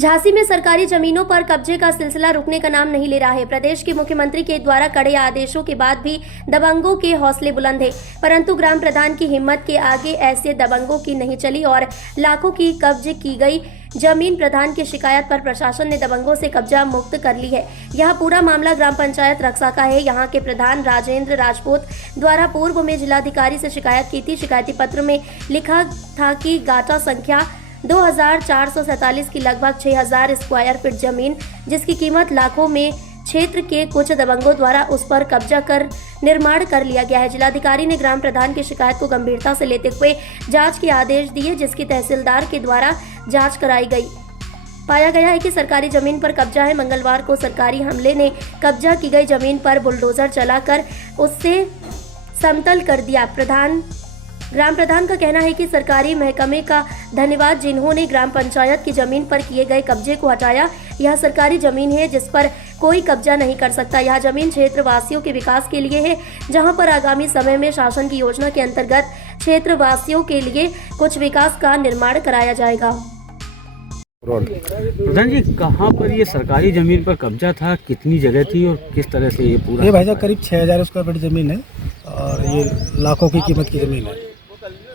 झांसी में सरकारी जमीनों पर कब्जे का सिलसिला रुकने का नाम नहीं ले रहा है। प्रदेश के मुख्यमंत्री के द्वारा कड़े आदेशों के बाद भी दबंगों के हौसले बुलंद हैं, परंतु ग्राम प्रधान की हिम्मत के आगे ऐसे दबंगों की नहीं चली और लाखों की कब्जे की गई जमीन प्रधान की शिकायत पर प्रशासन ने दबंगों से कब्जा मुक्त कर ली है। यह पूरा मामला ग्राम पंचायत रक्सा का है। यहाँ के प्रधान राजेंद्र राजपूत द्वारा पूर्व में जिलाधिकारी से शिकायत की थी। शिकायती पत्र में लिखा था कि गाटा संख्या 2447 की लगभग 6000 स्क्वायर फीट जमीन, जिसकी कीमत लाखों में क्षेत्र के कुछ दबंगों द्वारा उस पर कब्जा कर निर्माण कर लिया गया है। जिलाधिकारी ने ग्राम प्रधान की शिकायत को गंभीरता से लेते हुए जांच के आदेश दिए, जिसकी तहसीलदार के द्वारा जांच कराई गई। पाया गया है कि सरकारी जमीन पर कब्जा है। मंगलवार को सरकारी हमले ने कब्जा की गई जमीन पर बुलडोजर चलाकर उससे समतल कर दिया। ग्राम प्रधान का कहना है कि सरकारी महकमे का धन्यवाद, जिन्होंने ग्राम पंचायत की जमीन पर किए गए कब्जे को हटाया। यह सरकारी जमीन है जिस पर कोई कब्जा नहीं कर सकता। यह जमीन क्षेत्रवासियों के विकास के लिए है, जहां पर आगामी समय में शासन की योजना के अंतर्गत क्षेत्रवासियों के लिए कुछ विकास का निर्माण कराया जाएगा। प्रधान जी, कहाँ पर ये सरकारी जमीन पर कब्जा था, कितनी जगह थी और किस तरह से ये पूरा? ये भाई साहब करीब 6000 स्क्वायर फीट ज़मीन है और ये लाखों की कीमत की ज़मीन है।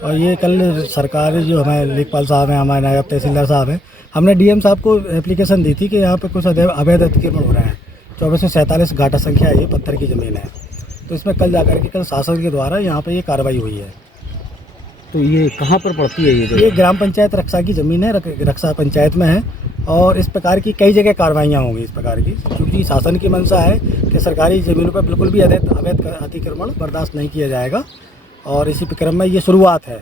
और ये कल सरकारी जो हमारे लेखपाल साहब हैं, हमारे नायब तहसीलदार साहब हैं, हमने डीएम साहब को एप्लीकेशन दी थी कि यहाँ पे कुछ अवैध अतिक्रमण हो रहे हैं। 2447 घाटा संख्या है, ये पत्थर की ज़मीन है। तो इसमें कल जाकर के शासन के द्वारा यहाँ पे ये कार्रवाई हुई है। तो ये कहाँ पर पड़ती है ये ग्राम पंचायत रक्सा की ज़मीन है, रक्सा पंचायत में है। और इस प्रकार की कई जगह कार्रवाइयाँ होंगी इस प्रकार की, क्योंकि शासन की मंशा है कि सरकारी ज़मीनों पर बिल्कुल भी अवैध अतिक्रमण बर्दाश्त नहीं किया जाएगा। और इसी क्रम में ये शुरुआत है।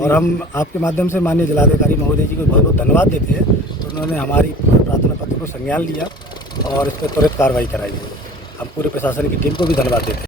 और हम आपके माध्यम से माननीय जिलाधिकारी महोदय जी को बहुत बहुत धन्यवाद देते हैं। तो उन्होंने हमारी प्रार्थना पत्र को संज्ञान लिया और इस पर त्वरित कार्रवाई कराई है। हम पूरे प्रशासन की टीम को भी धन्यवाद देते हैं।